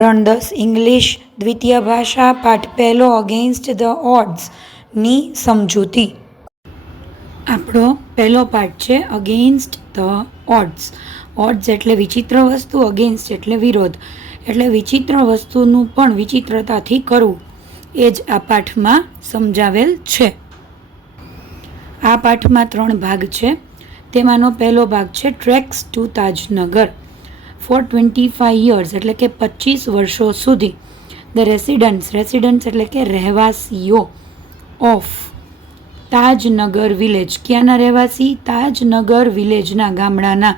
ધોરણ 10 ઇંગ્લિશ દ્વિતીય ભાષા પાઠ પહેલો અગેન્સ્ટ ધ ઓડ્સની સમજૂતી. આપણો પહેલો પાઠ છે અગેન્સ્ટ ધ ઓડ્સ. ઓડ્સ એટલે વિચિત્ર વસ્તુ, અગેન્સ્ટ એટલે વિરોધ. એટલે વિચિત્ર વસ્તુનું પણ વિચિત્રતાથી કરવું એ જ આ પાઠમાં સમજાવેલ છે. આ પાઠમાં 3 ભાગ છે. તેમાંનો પહેલો ભાગ છે tracks to Tajnagar. For 25 years એટલે કે 25 વર્ષો સુધી ધ રેસિડન્ટ્સ એટલે કે રહેવાસીઓ ઓફ તાજનગર વિલેજ. ક્યાંના રહેવાસી? તાજનગર વિલેજના, ગામડાના.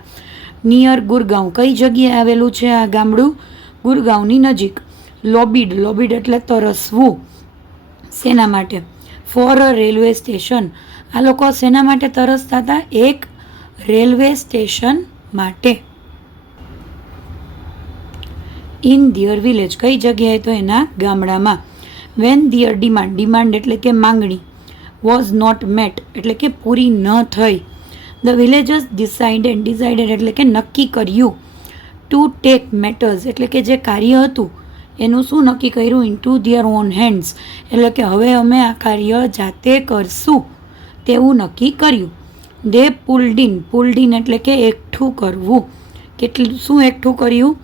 નિયર ગુરગાંવ, કઈ જગ્યાએ આવેલું છે આ ગામડું? ગુરગાંવની નજીક. લોબીડ એટલે તરસવું. શેના માટે? For a railway station. આ લોકો શેના માટે તરસતા હતા? એક રેલવે સ્ટેશન માટે. ઇન ધીયર વિલેજ, કઈ જગ્યાએ? તો એના ગામડામાં. વેન ધીયર ડિમાન્ડ એટલે કે માંગણી, વોઝ નોટ મેટ એટલે કે પૂરી ન થઈ. ધ વિલેજર્સ ડિસાઇડેડ એટલે કે નક્કી કર્યું. ટુ ટેક મેટર્સ એટલે કે જે કાર્ય હતું એનું શું નક્કી કર્યું? ઇન્ટુ ધીયર ઓન હેન્ડ્સ એટલે કે હવે અમે આ કાર્ય જાતે કરશું તેવું નક્કી કર્યું. દે પુલ્ડ ઇન એટલે કે એકઠું કરવું. કેટલું શું એકઠું કર્યું?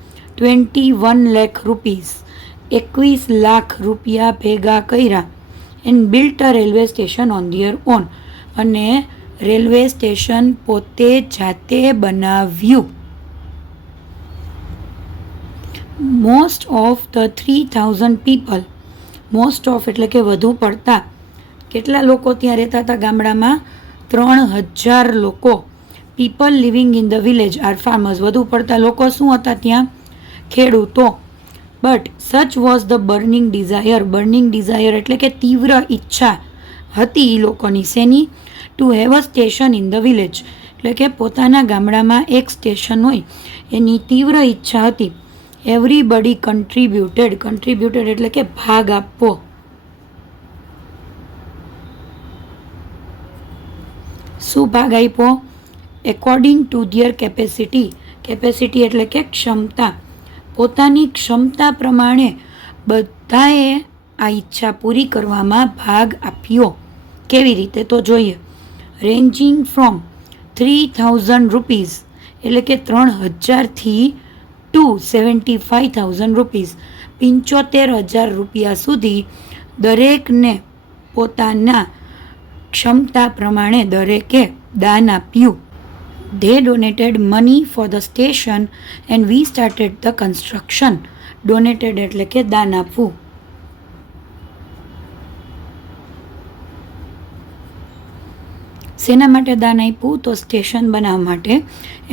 21 lakh rupees, 21 લાખ રૂપિયા ભેગા કર્યા. And built a railway station on their own, અને રેલવે સ્ટેશન પોતે જાતે બનાવ્યું. Most of the 3000 people, most of એટલે કે વધુ પડતા. કેટલા લોકો ત્યાં રહેતા હતા ગામડામાં? 3000 લોકો. People living in the village R farmers, વધુ પડતા લોકો શું હતા ત્યાં? ખેડૂતો. બટ સચ વોઝ ધ બર્નિંગ ડિઝાયર એટલે કે તીવ્ર ઈચ્છા હતી એ લોકોની. શેની? To have a station in the village એટલે કે પોતાના ગામડામાં એક સ્ટેશન હોય એની તીવ્ર ઈચ્છા હતી. એવરીબડી કન્ટ્રીબ્યુટેડ એટલે કે ભાગ આપવો. શું ભાગ આપ્યો? એકોર્ડિંગ ટુ ધીયર કેપેસિટી એટલે કે ક્ષમતા. પોતાની ક્ષમતા પ્રમાણે બધાએ આ ઈચ્છા પૂરી કરવામાં ભાગ આપ્યો. કેવી રીતે? તો જોઈએ. રેન્જિંગ ફ્રોમ 3000 રૂપીઝ એટલે કે 3000થી ટુ 75,000 રૂપીઝ 75,000 રૂપિયા સુધી દરેકને પોતાના ક્ષમતા પ્રમાણે દરેકે દાન આપ્યું. They donated money for the station and we started the construction. Donated એટલે કે દાન આપવું. શેના માટે દાન આપ્યું? તો સ્ટેશન બનાવવા માટે.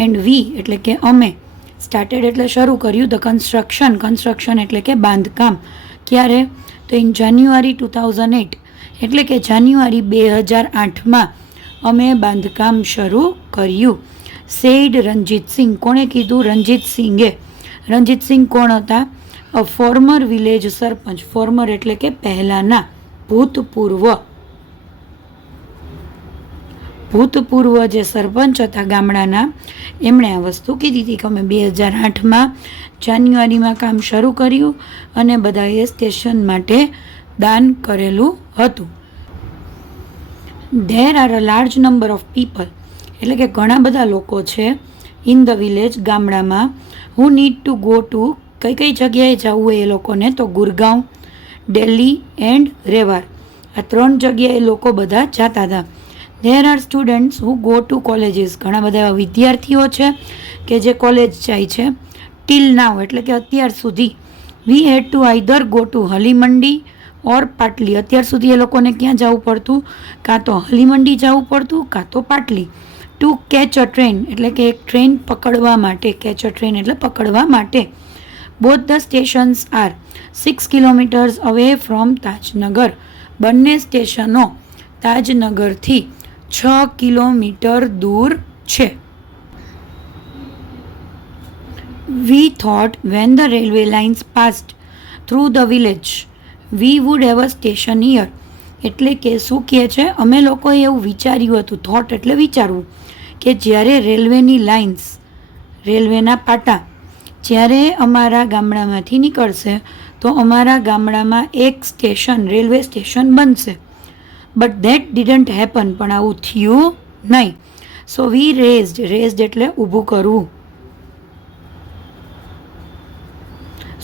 એન્ડ વી એટલે કે અમે. સ્ટાર્ટેડ એટલે શરૂ કર્યું. ધ કન્સ્ટ્રક્શન એટલે કે બાંધકામ. ક્યારે? તો ઇન જાન્યુઆરી 2008 એટલે કે જાન્યુઆરી 2008માં અમે બાંધકામ શરૂ કર્યું. સેડ રણજીત સિંહ. કોણે કીધું? રણજીત સિંઘે. રણજીત સિંહ કોણ હતા? અ ફોર્મર વિલેજ સરપંચ. ફોર્મર એટલે કે પહેલાના, ભૂતપૂર્વ જે સરપંચ હતા ગામડાના, એમણે આ વસ્તુ કીધી હતી કે અમે 2008માં જાન્યુઆરીમાં કામ શરૂ કર્યું અને બધાએ સ્ટેશન માટે દાન કરેલું હતું. There are a large number of people એટલે કે ઘણા બધા લોકો છે ઇન ધ વિલેજ ગામડામાં. who need to go to કઈ જગ્યાએ જવું એ લોકોને? તો ગુરગાંવ, દિલ્હી એન્ડ રેવાર. આ 3 જગ્યાએ લોકો બધા જતા હતા. There are students who go to colleges. ઘણા બધા એવા વિદ્યાર્થીઓ છે કે જે કોલેજ જાય છે. till now એટલે કે અત્યાર સુધી. we had to either go to હલીમંડી ઓર પાટલી. અત્યાર સુધી એ લોકોને ક્યાં જવું પડતું? કાં તો હલીમંડી જવું પડતું કાં તો પાટલી. ટુ કેચ અ ટ્રેન એટલે કે એક ટ્રેન પકડવા માટે. કેચ અ ટ્રેન એટલે પકડવા માટે. Both the stations are 6 kilometres away from Tajnagar. બંને સ્ટેશનો તાજનગરથી 6 કિલોમીટર દૂર છે. We thought when the railway lines passed through the village we would have a station here. એટલે કે શું કહે છે? અમે લોકોએ એવું વિચાર્યું હતું. થોટ એટલે વિચારવું, કે જ્યારે રેલવેની લાઇન્સ, રેલવેના પાટા જ્યારે અમારા ગામડામાંથી નીકળશે તો અમારા ગામડામાં એક સ્ટેશન, રેલવે સ્ટેશન બનશે. બટ ધેટ ડિડન્ટ હેપન, પણ આવું થયું નહીં. સો વી રેઝડ એટલે ઊભું કરવું.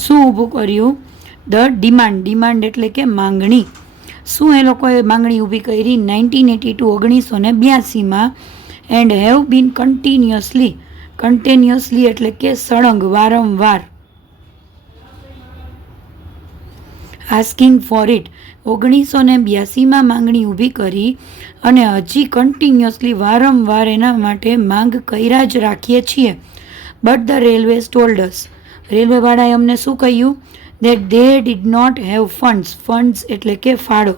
શું ઊભું કર્યું? ધ ડિમાન્ડ એટલે કે માંગણી. શું એ લોકોએ માંગણી ઊભી કરી? 1982 એન્ડ હેવ બીન કન્ટિન્યુઅસલી એટલે કે સળંગ, વારંવાર. આસ્કિંગ ફોર ઇટ, 1982 માંગણી ઊભી કરી અને હજી કન્ટિન્યુઅસલી વારંવાર એના માટે માંગ કર્યા જ રાખીએ છીએ. But the railways told us, રેલવેવાળાએ અમને શું કહ્યું? That they did not have funds એટલે કે ફાળો,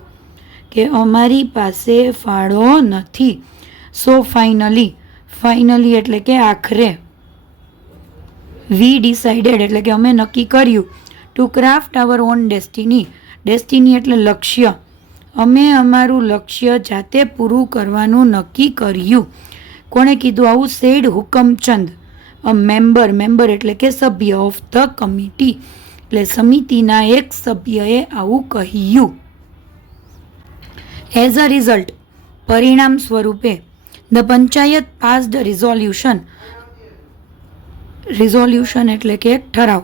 કે અમારી પાસે ફાળો નથી. સો ફાઇનલી એટલે કે આખરે. વી ડિસાઇડેડ એટલે કે અમે નક્કી કર્યું. To craft our own destiny એટલે લક્ષ્ય. અમે અમારું લક્ષ્ય જાતે પૂરું કરવાનું નક્કી કર્યું. કોણે કીધું આવું? સેડ હુકમચંદ, અ મેમ્બર એટલે કે સભ્ય, ઓફ ધ કમિટી એટલે સમિતિના એક સભ્યએ આવું કહ્યું. એઝ અ રિઝલ્ટ, પરિણામ સ્વરૂપે, ધ પંચાયત પાસ્ડ રિઝોલ્યુશન એટલે કે એક ઠરાવ.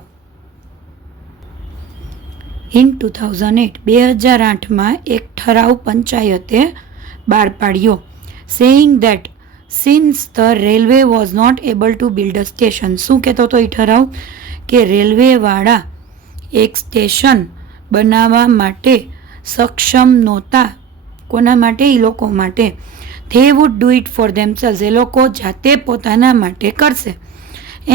ઇન 2008 એક ઠરાવ પંચાયતે બહાર પાડ્યો. Saying that since the railway was not able to build a station. શું કહેતો હતો એ ઠરાવ? કે રેલવેવાળા એક સ્ટેશન બનાવવા માટે સક્ષમ નહોતા. કોના માટે? એ લોકો માટે. They would do it for themselves, એ લોકો જાતે પોતાના માટે કરશે.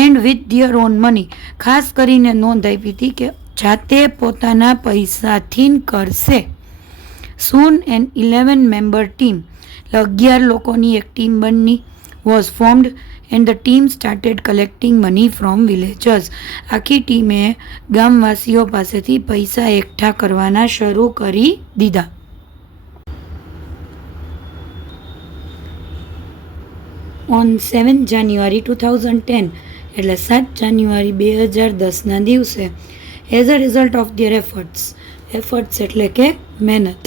And with their own money, ખાસ કરીને નોંધ આપી હતી કે જાતે પોતાના પૈસાથી કરશે. સૂન એન 11 મેમ્બર ટીમ, 11 લોકોની એક ટીમ બની, was formed and the team started collecting money from villagers. આખી ટીમે ગામવાસીઓ પાસેથી પૈસા એકઠા કરવાના શરૂ કરી દીધા. ઓન 7 જાન્યુઆરી 2010 એટલે 7 જાન્યુઆરી 2010ના દિવસે, as a result of their efforts એટલે કે મહેનત,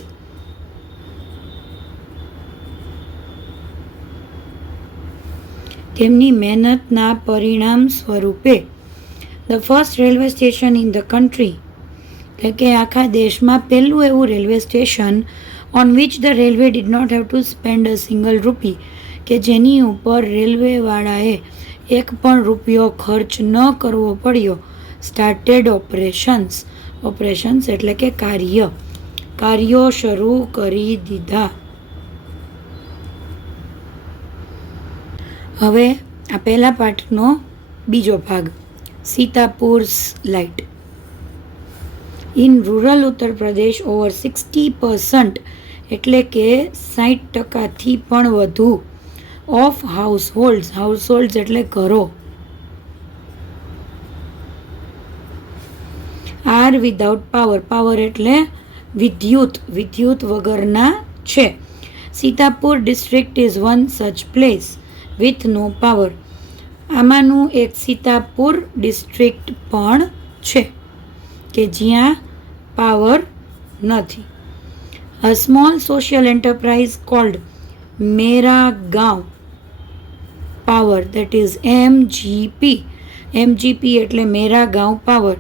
તેમની મહેનતના પરિણામ સ્વરૂપે, the first railway station in the country એટલે કે આખા દેશમાં પહેલું એવું railway station on which the railway did not have to spend a single rupee, કે જેની ઉપર રેલવેવાળાએ એક પણ રૂપિયો ખર્ચ ન કરવો પડ્યો. સ્ટાર્ટેડ ઓપરેશન્સ એટલે કે કાર્યો શરૂ કરી દીધા. હવે આ પહેલા પાઠનો બીજો ભાગ, Sitapur light. In rural Uttar Pradesh over 60% એટલે કે 60% પણ વધુ ઓફ હાઉસહોલ્ડ્સ એટલે ઘરો આર વિધાઉટ પાવર એટલે વિદ્યુત વગરના છે. Sitapur district is one such place with no power. આમાંનું એક સીતાપુર ડિસ્ટ્રિક્ટ પણ છે કે જ્યાં પાવર નથી. A small social enterprise called Mera Gaon Power, that is MGP એટલે મેરા ગાંવ પાવર,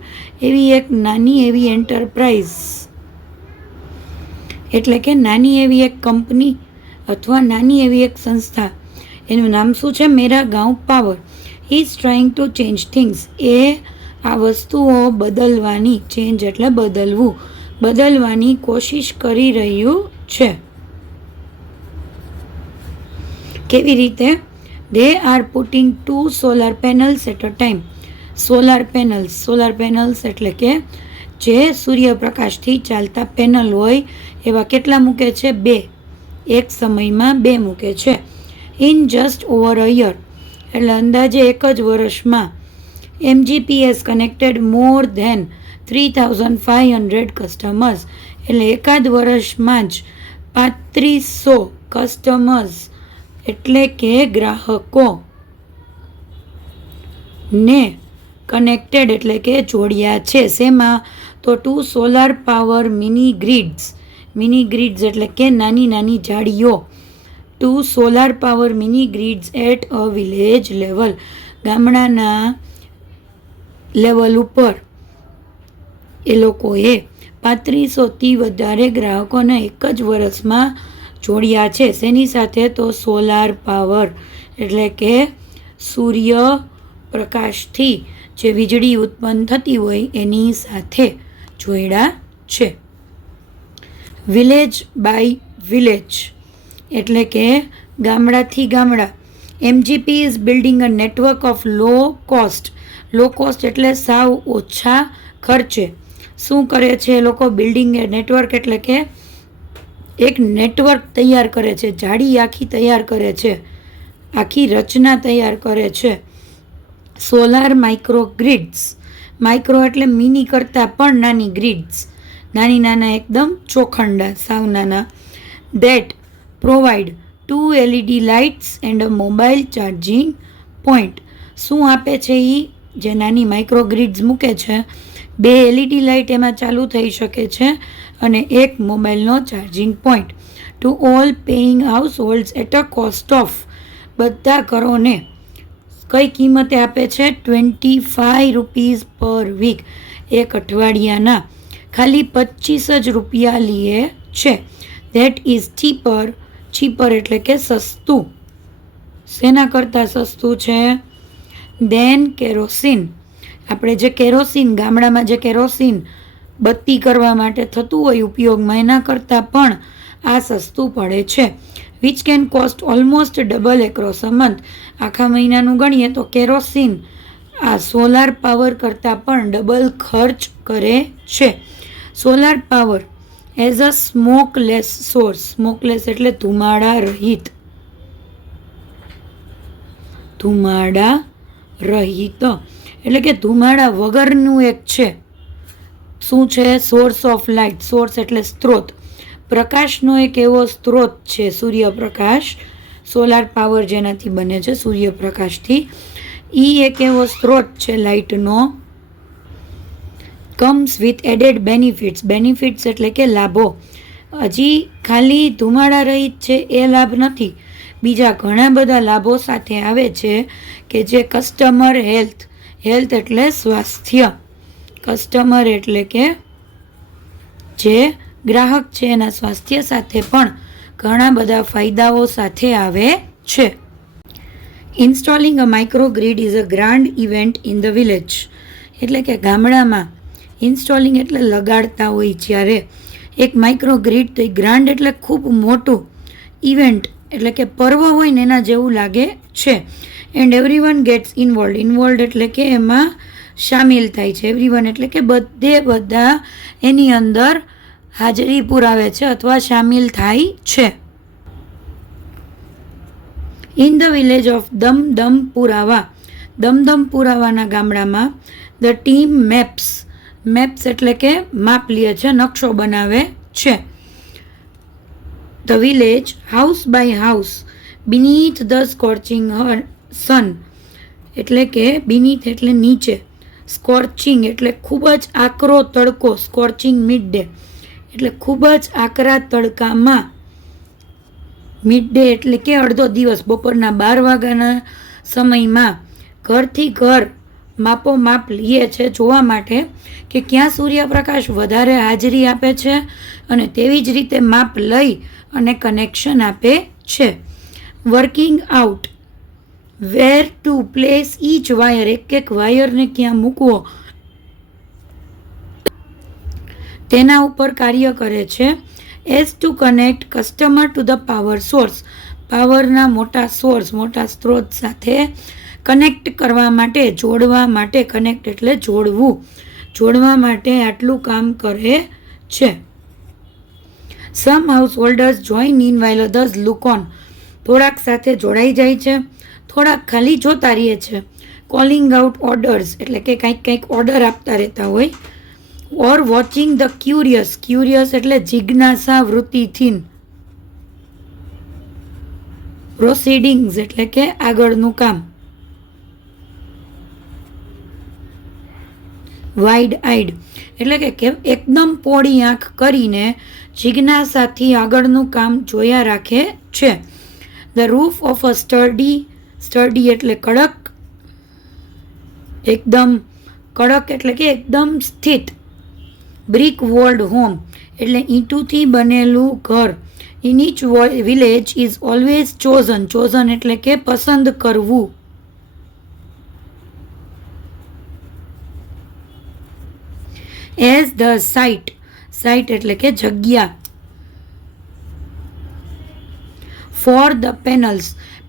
એવી એક નાની એવી એન્ટરપ્રાઇઝ એટલે કે નાની એવી એક કંપની અથવા નાની એવી એક સંસ્થા, એનું નામ શું છે? Mera Gaon Power. Is trying to change things, એ આ વસ્તુઓ બદલવાની, ચેન્જ એટલે બદલવાની કોશિશ કરી રહ્યું છે. કેવી રીતે? They are putting 2 solar panels at a time. Solar panels એટલે કે જે સૂર્યપ્રકાશથી ચાલતા પેનલ હોય એવા કેટલા મૂકે છે? 2. એક સમયમાં 2 મૂકે છે. In just over a year એટલે અંદાજે એક જ વર્ષમાં MGPS connected more than 3500 customers એટલે એકાદ વર્ષમાં જ 3500 કસ્ટમર્સ એટલે કે ગ્રાહકો ને કનેક્ટેડ એટલે કે જોડ્યા છે. શેમાં? તો 2 સોલાર પાવર મિની ગ્રીડ્સ એટલે કે નાની નાની જાળીઓ. 2 solar power mini grids at a village level. ગામડાના લેવલ ઉપર એ લોકોએ 3500થી વધારે ગ્રાહકોને એક જ વર્ષમાં જોડ્યા છે. શેની સાથે? તો સોલાર પાવર એટલે કે સૂર્ય પ્રકાશથી જે વીજળી ઉત્પન્ન થતી હોય એની સાથે જોડ્યા છે. વિલેજ બાય વિલેજ એટલે કે ગામડાથી ગામડા. MGP is building a network of low cost એટલે સાવ ઓછા ખર્ચે. શું કરે છે એ લોકો? બિલ્ડિંગ એ નેટવર્ક એટલે કે એક નેટવર્ક તૈયાર કરે છે, જાળી આખી તૈયાર કરે છે, આખી રચના તૈયાર કરે છે. Solar micro grids. માઇક્રો એટલે મિની કરતાં પણ નાની ગ્રીડ્સ, નાના એકદમ ચોખંડા, સાવ નાના. That provide 2 LED lights and a mobile charging point. શું આપે છે એ? જે નાની માઇક્રો ગ્રીડ્સ મૂકે છે, 2 LED લાઇટ એમાં ચાલુ થઈ શકે છે અને એક મોબાઈલનો charging point. To all paying households at a cost of. બધા ઘરોને કઈ કિંમતે આપે છે? 25 રૂપીઝ પર વીક. એક અઠવાડિયાના ખાલી 25 જ રૂપિયા લે છે. ધેટ ઇઝ ચીપર એટલે કે સસ્તું. શેના કરતાં સસ્તું છે? દેન કેરોસીન. આપણે જે કેરોસીન, ગામડામાં જે કેરોસીન બત્તી કરવા માટે થતું હોય ઉપયોગમાં, એના કરતાં પણ આ સસ્તું પડે છે. Which can cost almost double across a month. આખા મહિનાનું ગણીએ તો કેરોસીન આ સોલાર પાવર કરતાં પણ ડબલ ખર્ચ કરે છે. Solar power as a smokeless source. Smokeless એટલે ધુમાડા રહિત. એટલે કે ધુમાડા વગરનું એક છે. શું છે? Source of light. સોર્સ એટલે સ્ત્રોત. પ્રકાશનો એક એવો સ્ત્રોત છે, સૂર્યપ્રકાશ. સોલાર પાવર જેનાથી બને છે સૂર્યપ્રકાશથી, એક એવો સ્ત્રોત છે લાઇટનો. કમ્સ વિથ એડેડ બેનિફિટ્સ એટલે કે લાભો. હજી ખાલી ધુમાડા રહિત છે એ લાભ નથી, બીજા ઘણા બધા લાભો સાથે આવે છે કે જે કસ્ટમર હેલ્થ એટલે સ્વાસ્થ્ય. કસ્ટમર એટલે કે જે ગ્રાહક છે એના સ્વાસ્થ્ય સાથે પણ ઘણા બધા ફાયદાઓ સાથે આવે છે. Installing a microgrid is a grand event in the village. એટલે કે ગામડામાં ઇન્સ્ટોલિંગ એટલે લગાડતા હોય જ્યારે એક માઇક્રોગ્રીડ, તો એ ગ્રાન્ડ એટલે ખૂબ મોટું, ઇવેન્ટ એટલે કે પર્વ હોય ને એના જેવું લાગે છે. એન્ડ એવરીવન ગેટ્સ ઇન્વોલ્ડ એટલે કે એમાં સામેલ થાય છે. એવરીવન એટલે કે બધા એની અંદર હાજરી પુરાવે છે અથવા સામેલ થાય છે. ઇન ધ વિલેજ ઓફ દમદમપુરાવાના ગામડામાં ધ ટીમ મેપ્સ એટલે કે માપ લે છે, નકશો બનાવે છે. The village house by house beneath the scorching sun. એટલે કે બીનીથ એટલે નીચે, સ્કોર્ચિંગ એટલે ખૂબ જ આકરો તડકો, સ્કોર્ચિંગ મિડ ડે એટલે ખૂબ જ આકરા તડકામાં. મિડ ડે એટલે કે અડધો દિવસ, બપોરના 12 વાગ્યાના સમયમાં ઘરથી ઘર માપ લે છે જોવા માટે કે ક્યાં સૂર્યપ્રકાશ વધારે હાજરી આપે છે, અને તેવી જ રીતે માપ લઈ અને કનેક્શન આપે છે. Working out where to place each wire. એક વાયરને ક્યાં મૂકવો તેના ઉપર કાર્ય કરે છે. As to connect customer to the power source. પાવરના મોટા સ્ત્રોત સાથે કનેક્ટ કરવા માટે, જોડવા માટે. કનેક્ટ એટલે જોડવું, જોડવા માટે આટલું કામ કરે છે. Some householders join in while others look on. થોડાક સાથે જોડાઈ જાય છે, થોડાક ખાલી જોતા રહે છે. કોલિંગ આઉટ ઓર્ડર્સ એટલે કે કંઈક ઓર્ડર આપતા રહેતા હોય. ઓર વોચિંગ ધ ક્યુરિયસ એટલે જિજ્ઞાસા વૃત્તિથી. પ્રોસીડિંગ્સ એટલે કે આગળનું કામ. વાઇડ આઈડ એટલે કે એકદમ પોળી આંખ કરીને જિજ્ઞાસાથી આગળનું કામ જોયા રાખે છે. The roof of a study એટલે કડક, એકદમ કડક એટલે કે એકદમ સ્થિત. બ્રિક વોલ્ડ હોમ એટલે ઈંટુથી બનેલું ઘર. In each village is always chosen એટલે કે પસંદ કરવું. એઝ ધ સાઇટ એટલે કે જગ્યા. ફોર ધ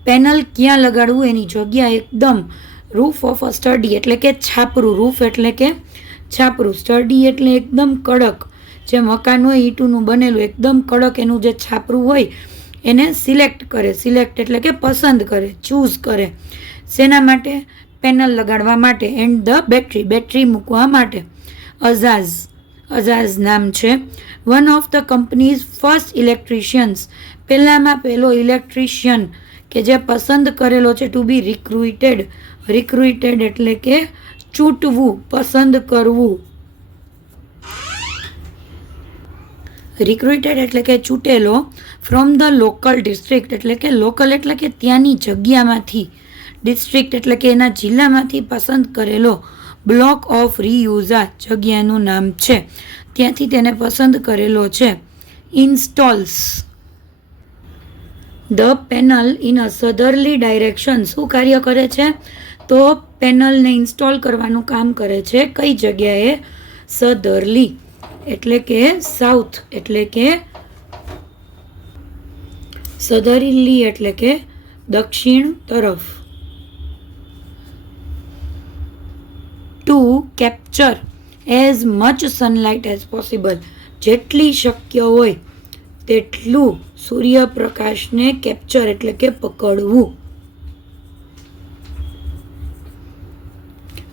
પેનલ ક્યાં લગાડવું એની જગ્યા એકદમ. રૂફ ઓફ અ સ્ટડી એટલે કે છાપરું. રૂફ એટલે કે છાપરું. સ્ટડી એટલે એકદમ કડક. જે મકાન હોય ઈંટુનું બનેલું એકદમ કડક એનું જે છાપરું હોય એને સિલેક્ટ કરે. સિલેક્ટ એટલે કે પસંદ કરે, ચૂઝ કરે. શેના માટે? પેનલ લગાડવા માટે. એન્ડ ધ બેટરી મૂકવા માટે. અઝાઝ નામ છે. One of the company's first electricians પહેલામાં પહેલો ઇલેક્ટ્રિશિયન કે જે પસંદ કરેલો છે ટુ બી રિક્રુઇટેડ એટલે કે ચૂંટવું, પસંદ કરવું. રિક્રુઇટેડ એટલે કે ચૂંટેલો. ફ્રોમ ધ લોકલ ડિસ્ટ્રિક્ટ એટલે કે લોકલ એટલે કે ત્યાંની જગ્યામાંથી. ડિસ્ટ્રિક્ટ એટલે કે એના જિલ્લામાંથી પસંદ કરેલો. બ્લોક ઓફ રીયુઝ જગ્યાનું નામ છે, ત્યાંથી તેને પસંદ કરેલો છે. Installs the panel in a southerly direction શું કાર્ય કરે છે? તો પેનલને ઇન્સ્ટોલ કરવાનું કામ કરે છે. કઈ જગ્યાએ? સધરલી એટલે કે સાઉથ એટલે કે સધરલી એટલે કે દક્ષિણ તરફ. Two capture as much sunlight as possible જેટલી શક્ય હોય તેટલું સૂર્યપ્રકાશને કેપ્ચર એટલે કે પકડવું.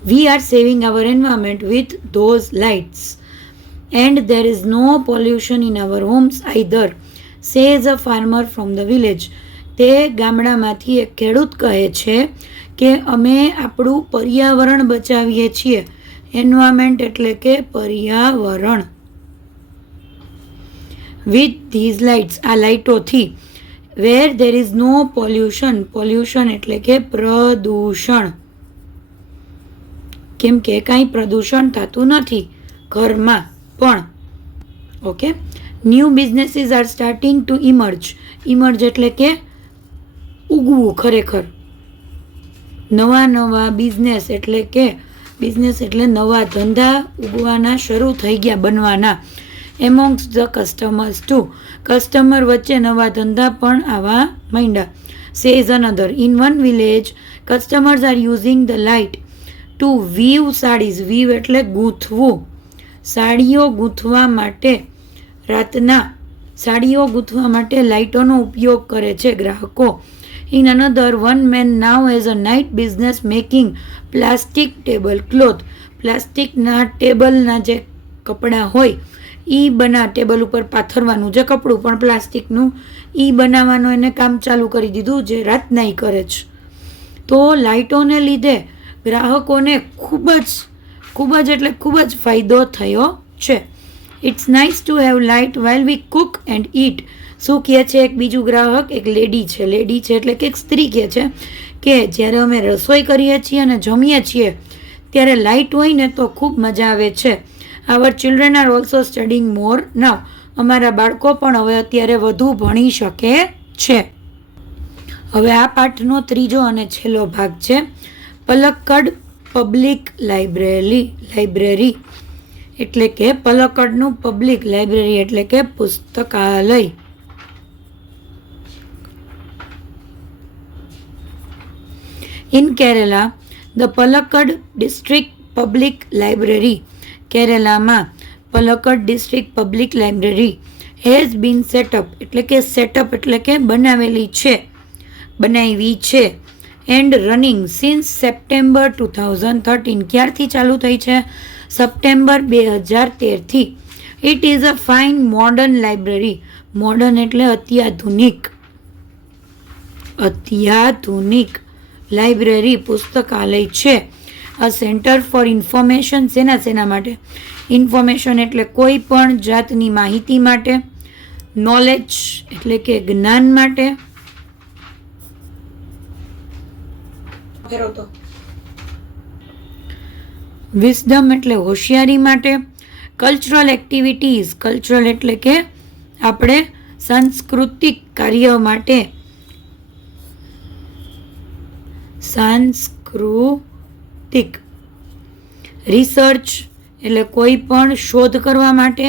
We are saving our environment with those lights and there is no pollution in our homes either, says a farmer from the village. તે ગામડામાંથી એક ખેડૂત કહે છે કે અમે આપણું પર્યાવરણ બચાવીએ છીએ. એન્વાયરમેન્ટ એટલે કે પર્યાવરણ. વિથ ધીઝ લાઇટ્સ આ લાઇટોથી. વેર ધેર ઇઝ નો પોલ્યુશન એટલે કે પ્રદૂષણ. કેમ કે કાંઈ પ્રદૂષણ થતું નથી ઘરમાં પણ. Okay. New businesses are starting to emerge એટલે કે ઉગવું. ખરેખર નવા બિઝનેસ એટલે નવા ધંધા ઉગવાના શરૂ થઈ ગયા, બનવાના. Amongst the customers to customer વચ્ચે નવા ધંધા પણ આવવા માંડ્યા. Says another in one village customers are using the light to weave saris. Weave એટલે ગૂંથવું. સાડીઓ ગૂંથવા માટે લાઇટોનો ઉપયોગ કરે છે ગ્રાહકો. In another one man now as a night business making plastic table cloth. પ્લાસ્ટિકના ટેબલના જે કપડાં હોય ટેબલ ઉપર પાથરવાનું જે કપડું પણ પ્લાસ્ટિકનું બનાવવાનું એને કામ ચાલુ કરી દીધું, જે રાતના કરે છે. તો લાઇટોને લીધે ગ્રાહકોને ખૂબ જ ફાયદો થયો છે. It's nice to have light while we cook and eat. શું કહે છે એક બીજું ગ્રાહક? એક લેડી છે એટલે કે એક સ્ત્રી કહે છે કે જ્યારે અમે રસોઈ કરીએ છીએ અને જમીએ છીએ ત્યારે લાઇટ હોય ને તો ખૂબ મજા આવે છે. આવર ચિલ્ડ્રન આર ઓલ્સો સ્ટડીંગ મોર નાવ. અમારા બાળકો પણ હવે અત્યારે વધુ ભણી શકે છે. હવે આ પાઠનો ત્રીજો અને છેલ્લો ભાગ છે પલક્કડ પબ્લિક લાઇબ્રેરી એટલે કે પલક્કડનું પબ્લિક લાઇબ્રેરી એટલે કે પુસ્તકાલય. In Kerala the Palakkad district public library. કેરેલામાં Palakkad district public library has been set up એટલે કે બનાવી છે એન્ડ રનિંગ સિન્સ સપ્ટેમ્બર 2013. ક્યારથી ચાલુ થઈ છે? સપ્ટેમ્બર 2013થી. It is a fine modern library. Modern એટલે અત્યાધુનિક લાઇબ્રેરી પુસ્તકાલય છે. અ સેન્ટર ફોર ઇન્ફોર્મેશન શેના માટે? ઇન્ફોર્મેશન એટલે કોઈ પણ જાતની માહિતી માટે, નોલેજ એટલે કે જ્ઞાન માટે, વિઝડમ એટલે હોશિયારી માટે, કલ્ચરલ એક્ટિવિટીઝ, કલ્ચરલ એટલે કે આપણે સાંસ્કૃતિક કાર્ય માટે, સાંસ્કૃતિક, રિસર્ચ એટલે કોઈ પણ શોધ કરવા માટે,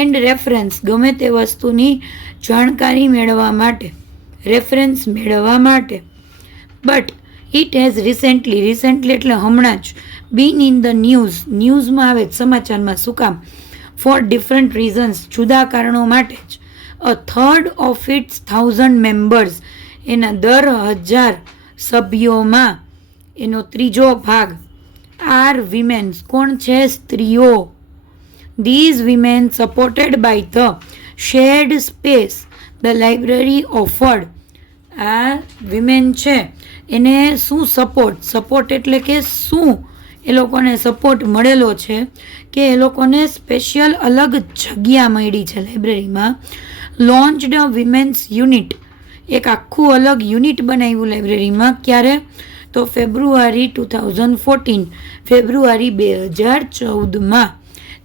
એન્ડ રેફરન્સ ગમે તે વસ્તુની જાણકારી મેળવવા માટે, રેફરન્સ મેળવવા માટે. બટ ઇટ હેઝ રિસેન્ટલી એટલે હમણાં જ, બીન ઇન ધ ન્યૂઝમાં આવે સમાચારમાં. શું કામ? ફોર ડિફરન્ટ રીઝન્સ, જુદા કારણો માટે જ. અ થર્ડ ઓફ ઇટ્સ 1000 મેમ્બર્સ, એના દર 1000 સભ્યોમાં એનો ત્રીજો ભાગ આર વિમેન્સ, કોણ છે? સ્ત્રીઓ. These women supported by the shared space the library offered. આ વિમેન છે એને શું સપોર્ટ એટલે કે શું એ લોકોને સપોર્ટ મળેલો છે કે એ લોકોને સ્પેશિયલ અલગ જગ્યા મળી છે લાઇબ્રેરીમાં. લોન્ચડ અ વિમેન્સ યુનિટ, એક આખું અલગ યુનિટ બનાવ્યું લાઇબ્રેરીમાં. ક્યારે? તો ફેબ્રુઆરી 2014, ફેબ્રુઆરી 2014માં,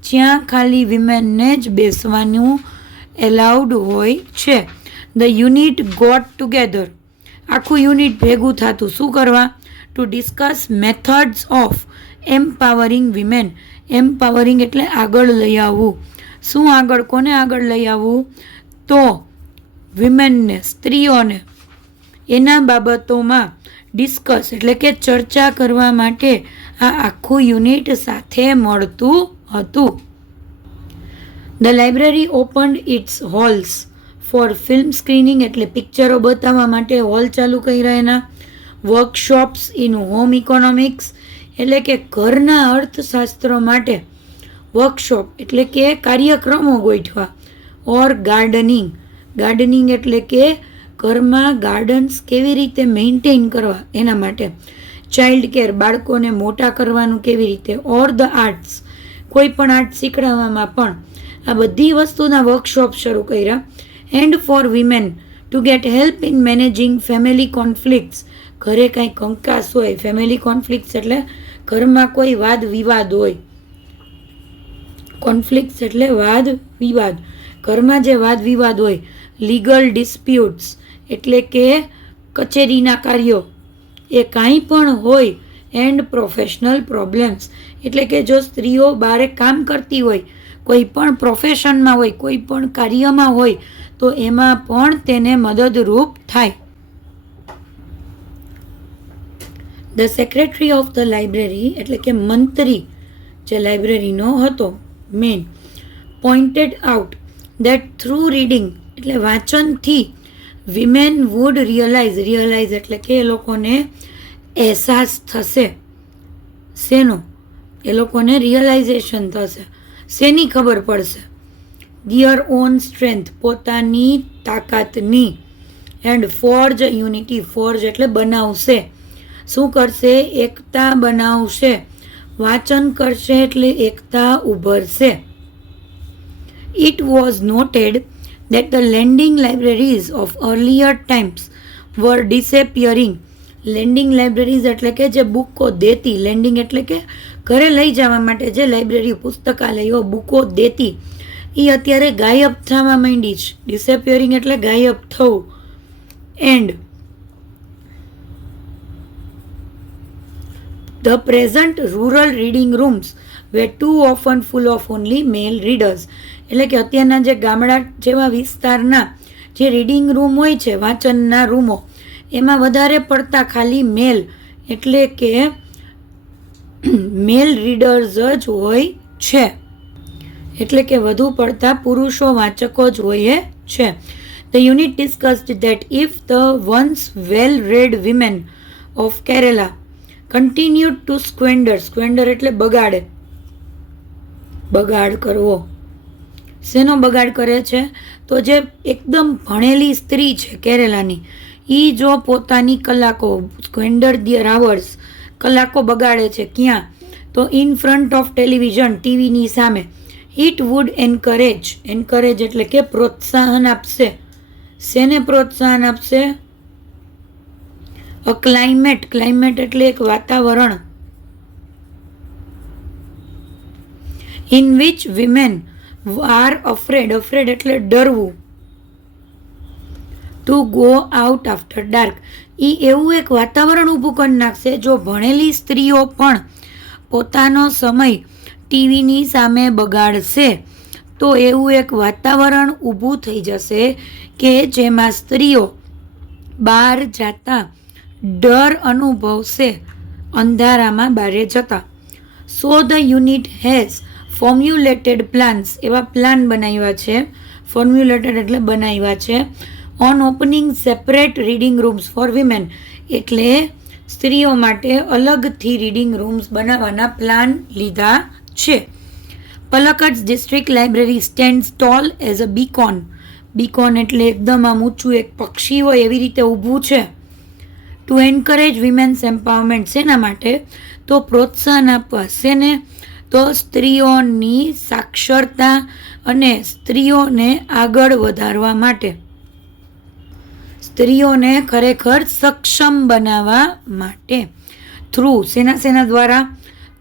જ્યાં ખાલી વિમેનને જ બેસવાનું એલાઉડ હોય છે. ધ યુનિટ ગોટ ટુગેધર, આખું યુનિટ ભેગું થતું. શું કરવા? To discuss methods of empowering women. Empowering એટલે આગળ લઈ આવવું. શું આગળ? કોને આગળ લઈ આવવું? તો વિમેનને, સ્ત્રીઓને એના બાબતોમાં ડિસ્કસ એટલે કે ચર્ચા કરવા માટે આ આખું યુનિટ સાથે મળતું હતું. The library opened its halls for film screening એટલે પિક્ચરો બતાવવા માટે હોલ ચાલુ કર્યા એના. વર્કશોપ્સ ઇન હોમ ઇકોનોમિક્સ એટલે કે ઘરના અર્થશાસ્ત્ર માટે વર્કશોપ એટલે કે કાર્યક્રમો ગોઠવા. ઓર ગાર્ડનિંગ એટલે કે ઘરમાં ગાર્ડન્સ કેવી રીતે મેન્ટેન કરવા એના માટે. ચાઇલ્ડ કેર બાળકોને મોટા કરવાનું કેવી રીતે. ઓર ધ આર્ટ્સ કોઈ પણ આર્ટ શીખડાવવામાં પણ. આ બધી વસ્તુના વર્કશોપ શરૂ કર્યા. And for women to get help in managing family conflicts, ઘરે કાંઈ કંકાસ હોય, ફેમિલી કોન્ફ્લિક્ટ્સ એટલે ઘરમાં કોઈ વાદ વિવાદ હોય. કોન્ફ્લિક્ટ્સ એટલે વાદ વિવાદ, ઘરમાં જે વાદ વિવાદ હોય. લીગલ ડિસ્પ્યુટ્સ એટલે કે કચેરીના કાર્યો, એ કાંઈ પણ હોય. એન્ડ પ્રોફેશનલ પ્રોબ્લેમ્સ એટલે કે જો સ્ત્રીઓ બહાર કામ કરતી હોય, કોઈ પણ પ્રોફેશનમાં હોય, કોઈ પણ કાર્યમાં હોય, તો એમાં પણ તેને મદદરૂપ થાય. The secretary of the library એટલે કે મંત્રી જે લાઇબ્રેરીનો હતો man, pointed out that through reading એટલે વાંચનથી વિમેન વુડ રિયલાઇઝ એટલે કે એ લોકોને અહેસાસ થશે. શેનો? એ લોકોને રિયલાઇઝેશન થશે. શેની ખબર પડશે? ધીયર ઓન સ્ટ્રેન્થ પોતાની તાકાતની. એન્ડ ફોર્જ યુનિટી, ફોર્જ એટલે બનાવશે. શું કરશે? એકતા બનાવશે. વાંચન કરશે એટલે એકતા ઉભરશે. It was noted that the lending libraries of earlier times were disappearing. Lending libraries એટલે કે જે બુકો દેતી, લેન્ડિંગ એટલે કે ઘરે લઈ જવા માટે જે લાઇબ્રેરી પુસ્તકાલયો બુકો દેતી, એ અત્યારે ગાયબ થવા માંડી છે. ડિસેપિયરિંગ એટલે ગાયબ થવું. And the present rural reading rooms were too often full of only male readers. એટલે કે અત્યારના જે ગામડા જેવા વિસ્તારના જે રીડિંગ રૂમ હોય છે, વાંચનના રૂમો, એમાં વધારે પડતા ખાલી મેલ એટલે કે મેલ રીડર્સ જ હોય છે. એટલે કે વધુ પડતા પુરુષો વાંચકો જ હોય છે. The unit discussed that if the once well-read women of Kerala continued to squander એટલે બગાડ કરવો. શેનો બગાડ કરે છે? તો જે એકદમ ભણેલી સ્ત્રી છે કેરેલાની, એ જો પોતાની કલાકો સ્ક્વેન્ડર ધીયર આવર્સ કલાકો બગાડે છે. ક્યાં? તો ઇન ફ્રન્ટ ઓફ ટેલિવિઝન, ટીવીની સામે. ઇટ વુડ એન્કરેજ, એન્કરેજ એટલે કે પ્રોત્સાહન આપશે. શેને પ્રોત્સાહન આપશે? અ ક્લાઇમેટ, ક્લાઇમેટ એટલે એક વાતાવરણ. In which women are afraid, afraid એટલે ડરવું. To go out after dark, એ એવું એક વાતાવરણ ઊભું કરી નાખશે. જો ભણેલી સ્ત્રીઓ પણ પોતાનો સમય ટીવીની સામે બગાડશે તો એવું એક વાતાવરણ ઊભું થઈ જશે કે જેમાં સ્ત્રીઓ બહાર જતા ડર અનુભવશે, અંધારામાં બારે જતા. So the unit has formulated plans, એવા પ્લાન બનાવ્યા છે. ફોર્મ્યુલેટેડ એટલે બનાવ્યા છે. On opening separate reading rooms for women, એટલે સ્ત્રીઓ માટે અલગથી રીડિંગ રૂમ્સ બનાવવાના પ્લાન લીધા છે. Palakkad's district library stands tall as a beacon, beacon એટલે એકદમ આમ ઊંચું એક પક્ષી હોય એવી રીતે ઊભું છે. ટુ એન્કરેજ વિમેન્સ એમ્પાવરમેન્ટ, શેના માટે? તો પ્રોત્સાહન આપવા. શેને? તો સ્ત્રીઓની સાક્ષરતા અને સ્ત્રીઓને આગળ વધારવા માટે, સ્ત્રીઓને ખરેખર સક્ષમ બનાવવા માટે. થ્રુ, શેના દ્વારા?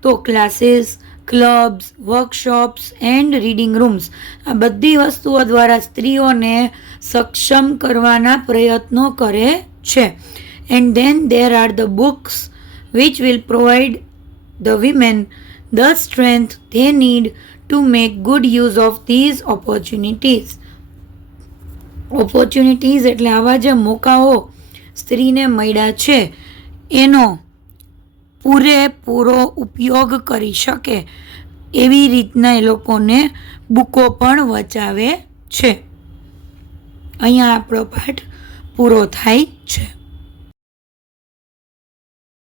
તો classes, clubs, workshops and reading rooms, આ બધી વસ્તુઓ દ્વારા સ્ત્રીઓને સક્ષમ કરવાના પ્રયત્નો કરે છે. And then there are the books which will provide the women the strength they need to make good use of these opportunities. Opportunities એટલે આવા જે મોકાઓ સ્ત્રીને મળ્યા છે એનો પૂરેપૂરો ઉપયોગ કરી શકે એવી રીતના એ લોકોને બુકો પણ વચાવે છે. અહીંયા આપણો પાઠ પૂરો થાય છે.